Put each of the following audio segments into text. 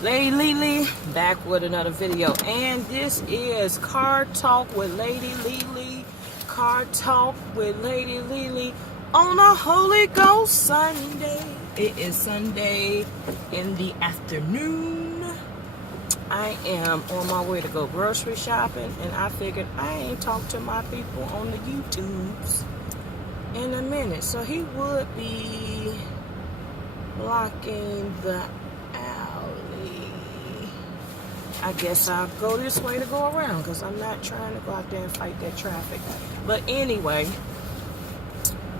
Lady LeLe back with another video, and this is Car Talk with Lady LeLe. Car Talk with Lady LeLe on a Holy Ghost Sunday. It is Sunday in the afternoon. I am on my way to go grocery shopping, and I figured I ain't talked to my people on the YouTubes in a minute, so he would be blocking the alley. I guess I'll go this way to go around because I'm not trying to go out there and fight that traffic. But anyway,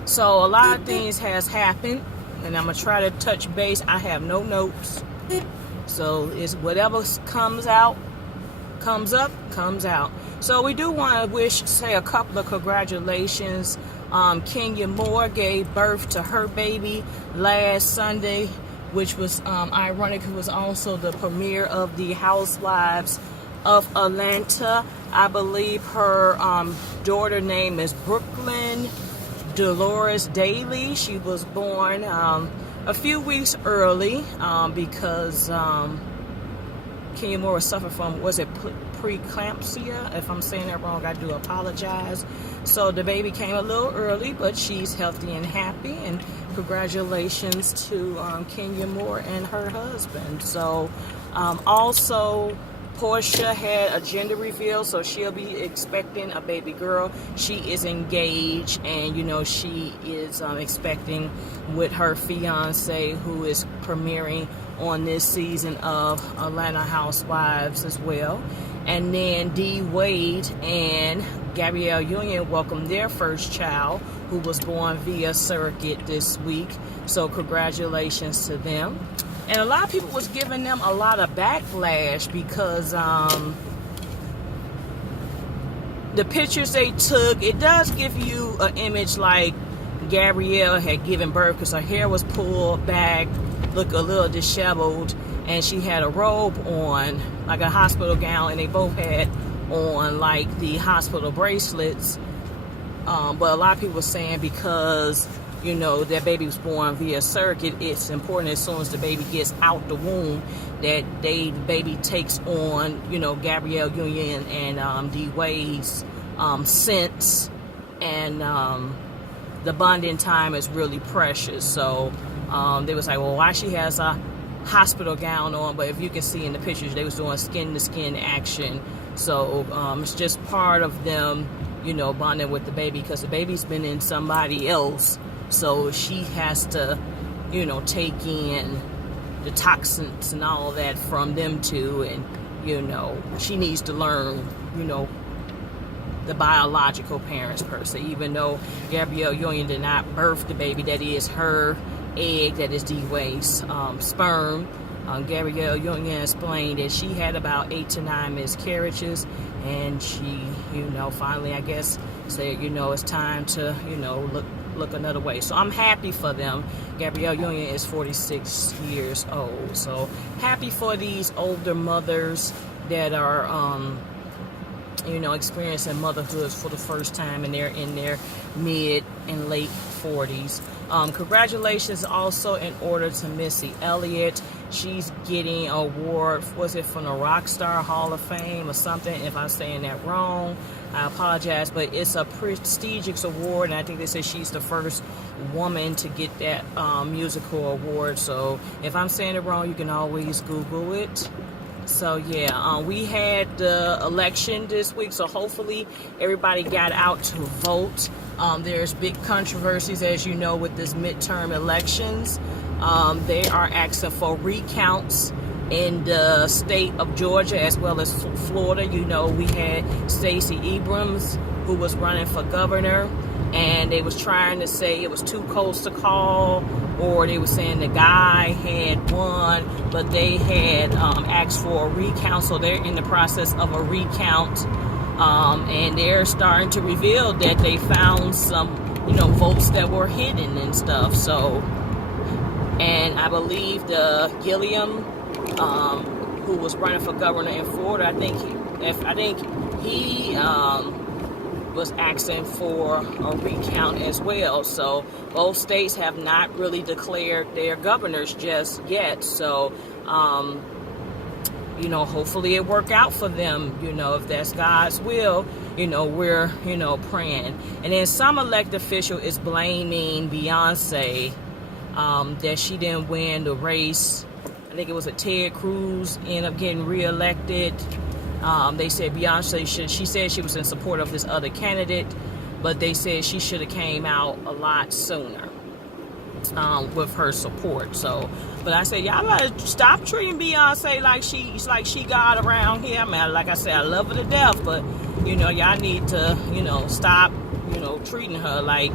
so a lot of things has happened, and I'm gonna try to touch base. I have no notes, so it's whatever comes out, comes up, comes out. So we do want to say a couple of congratulations. Kenya Moore gave birth to her baby last Sunday, which was ironic. It was also the premiere of the Housewives of Atlanta. I believe her daughter name is Brooklyn Dolores Daly. She was born a few weeks early because Kenya Moore suffered from, was it preeclampsia? If I'm saying that wrong, I do apologize. So the baby came a little early, but she's healthy and happy, and congratulations to Kenya Moore and her husband. So also Portia had a gender reveal, so she'll be expecting a baby girl. She is engaged, and you know, she is expecting with her fiance, who is premiering on this season of Atlanta Housewives as well. And then D Wade and Gabrielle Union welcomed their first child, who was born via surrogate this week. So congratulations to them. And a lot of people was giving them a lot of backlash because the pictures they took, it does give you an image like Gabrielle had given birth because her hair was pulled back, looked a little disheveled, and she had a robe on, like a hospital gown, and they both had on like the hospital bracelets. But a lot of people were saying because, you know, that baby was born via surrogate, it's important as soon as the baby gets out the womb that the baby takes on, you know, Gabrielle Union and D Wade's sense, and the bonding time is really precious. So they was like, well, why she has a hospital gown on? But if you can see in the pictures, they was doing skin to skin action. So it's just part of them, you know, bonding with the baby, because the baby's been in somebody else, so she has to, you know, take in the toxins and all that from them too, and you know, she needs to learn, you know, the biological parents per se. Even though Gabrielle Union did not birth the baby, that is her egg, that is D Wade's sperm. Gabrielle Union explained that she had about 8 to 9 miscarriages, and she, you know, finally, I guess, said, you know, it's time to, you know, look another way. So I'm happy for them. Gabrielle Union is 46 years old. So happy for these older mothers that are, you know, experiencing motherhood for the first time, and they're in their mid and late 40s. Congratulations also in order to Missy Elliott. She's getting an award, was it from the Rockstar Hall of Fame or something? If I'm saying that wrong, I apologize, but it's a prestigious award, and I think they said she's the first woman to get that musical award. So if I'm saying it wrong, you can always Google it. So yeah, we had the election this week, so hopefully everybody got out to vote. There's big controversies, as you know, with this midterm elections. They are asking for recounts in the state of Georgia as well as Florida. You know, we had Stacey Abrams, who was running for governor, and they was trying to say it was too close to call, or they were saying the guy had won, but they had asked for a recount. So they're in the process of a recount, and they're starting to reveal that they found some, you know, votes that were hidden and stuff. So, and I believe the Gilliam, who was running for governor in Florida, I think he was asking for a recount as well. So both states have not really declared their governors just yet. So hopefully it work out for them. If that's God's will, we're, praying. And then some elected official is blaming Beyonce that she didn't win the race. I think it was Ted Cruz ended up getting reelected. They said Beyonce she said she was in support of this other candidate, but they said she should have came out a lot sooner with her support. So, but I said, y'all gotta stop treating Beyonce like she God around here. I mean, like I said, I love her to death, but y'all need to stop treating her like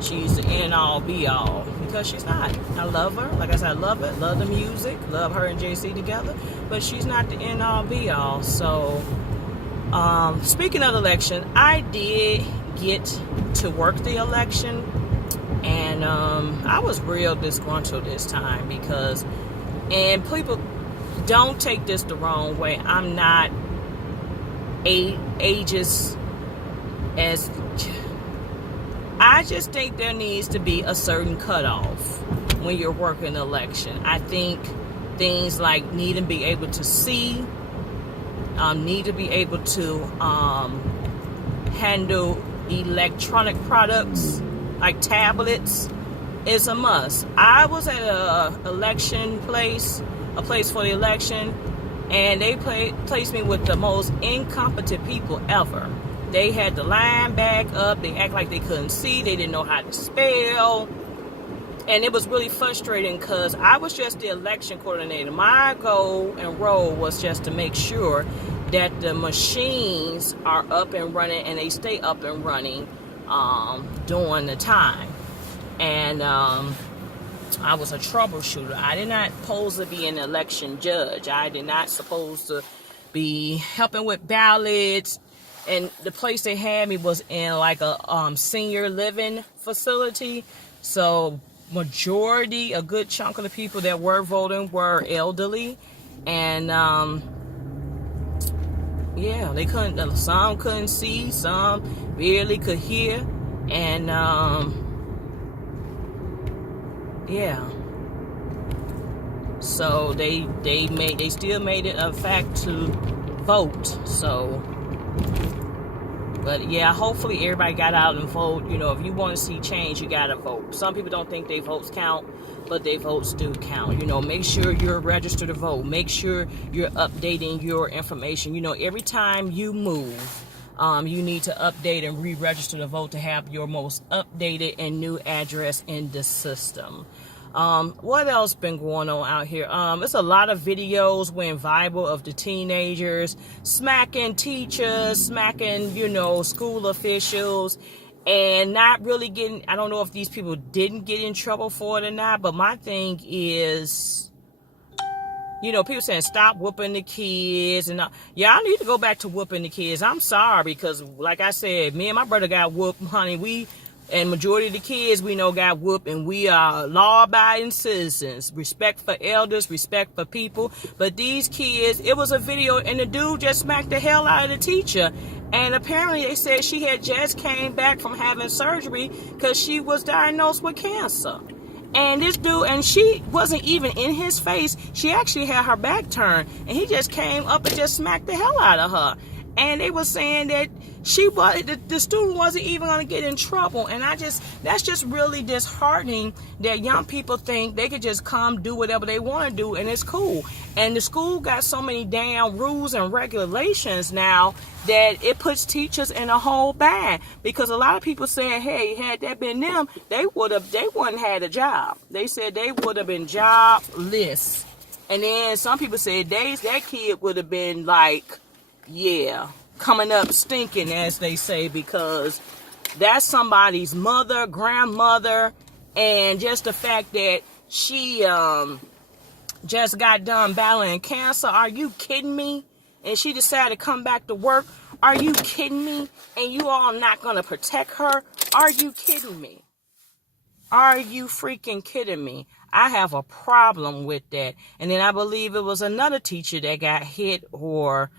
she's the end all be all, because she's not. I love her. Like I said, I love it. Love the music. Love her and JC together. But she's not the end all be all. So, speaking of the election, I did get to work the election. And I was real disgruntled this time because, and people don't take this the wrong way, I'm not ageist as... I just think there needs to be a certain cutoff when you're working an election. I think things like need to be able to see, need to be able to handle electronic products like tablets is a must. I was at a election place, a place for the election, and they placed me with the most incompetent people ever. They had the line back up. They act like they couldn't see. They didn't know how to spell. And it was really frustrating because I was just the election coordinator. My goal and role was just to make sure that the machines are up and running and they stay up and running during the time. And I was a troubleshooter. I did not supposed to be an election judge. I did not supposed to be helping with ballots. And the place they had me was in like a senior living facility. So a good chunk of the people that were voting were elderly. And yeah, some couldn't see, some barely could hear. And yeah. So they still made it a fact to vote. So, but yeah, hopefully everybody got out and vote. If you want to see change, you gotta vote. Some people don't think their votes count, but their votes do count. Make sure you're registered to vote. Make sure you're updating your information. Every time you move, you need to update and re-register to vote to have your most updated and new address in the system. What else been going on out here? It's a lot of videos went viral of the teenagers smacking teachers, smacking, school officials, and not really getting, I don't know if these people didn't get in trouble for it or not, but my thing is, people saying stop whooping the kids, and y'all need to go back to whooping the kids. I'm sorry, because like I said, me and my brother got whooped, honey. And majority of the kids we know got whooped, and we are law-abiding citizens. Respect for elders, respect for people. But these kids, it was a video, and the dude just smacked the hell out of the teacher. And apparently they said she had just came back from having surgery because she was diagnosed with cancer. And this dude, and she wasn't even in his face. She actually had her back turned, and he just came up and just smacked the hell out of her. And they were saying that the student wasn't even going to get in trouble. And that's just really disheartening that young people think they could just come do whatever they want to do and it's cool. And the school got so many damn rules and regulations now that it puts teachers in a whole bag. Because a lot of people saying, hey, had that been them, they wouldn't had a job. They said they would have been jobless. And then some people said that kid would have been like, yeah, coming up stinking, as they say, because that's somebody's mother, grandmother, and just the fact that she just got done battling cancer. Are you kidding me? And she decided to come back to work. Are you kidding me? And you all not going to protect her? Are you kidding me? Are you freaking kidding me? I have a problem with that. And then I believe it was another teacher that got hit, or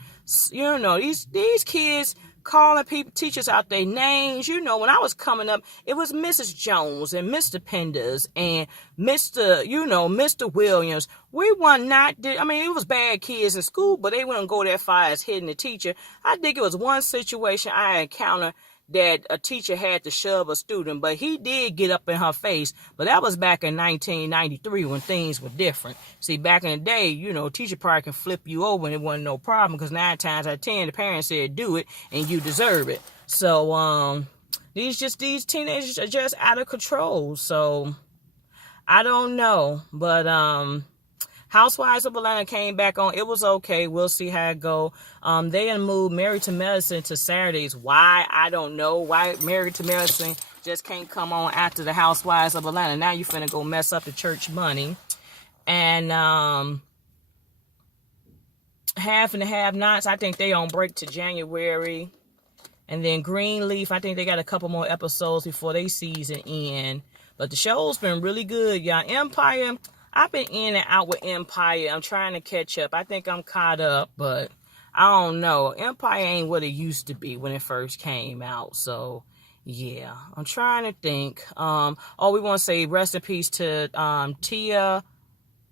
these kids calling people, teachers out their names. You know, when I was coming up, it was Mrs. Jones and Mr. Penders and Mr., you know, Mr. Williams. We were not, I mean, it was bad kids in school, but they wouldn't go that far as hitting the teacher. I think it was one situation I encountered that a teacher had to shove a student, but he did get up in her face. But that was back in 1993 when things were different. See, back in the day, you know, teacher probably can flip you over and it wasn't no problem, because 9 times out of 10, the parents said do it and you deserve it. So these teenagers are just out of control. So I don't know, but Housewives of Atlanta came back on. It was okay. We'll see how it go. They done moved Married to Medicine to Saturdays. Why? I don't know. Why Married to Medicine just can't come on after the Housewives of Atlanta. Now you finna go mess up the church money. And Half and the Have-Nots, I think they on break to January. And then Greenleaf, I think they got a couple more episodes before they season end. But the show's been really good, y'all. Empire, I've been in and out with Empire. I'm trying to catch up. I think I'm caught up, but I don't know. Empire ain't what it used to be when it first came out. So, yeah, I'm trying to think. We want to say rest in peace to Tia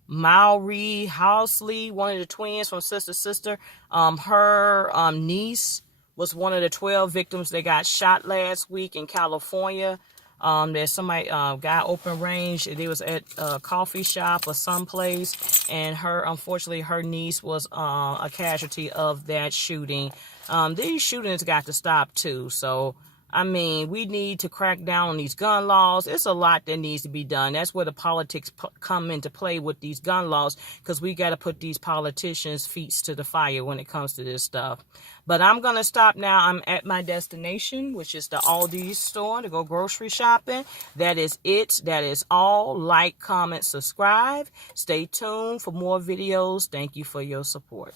Mowry Housley, one of the twins from Sister. Her niece was one of the 12 victims that got shot last week in California. There's somebody, guy open range. They was at a coffee shop or someplace, and unfortunately, her niece was a casualty of that shooting. These shootings got to stop too. So, I mean, we need to crack down on these gun laws. It's a lot that needs to be done. That's where the politics come into play with these gun laws, because we got to put these politicians' feet to the fire when it comes to this stuff. But I'm going to stop now. I'm at my destination, which is the Aldi's store, to go grocery shopping. That is it. That is all. Like, comment, subscribe. Stay tuned for more videos. Thank you for your support.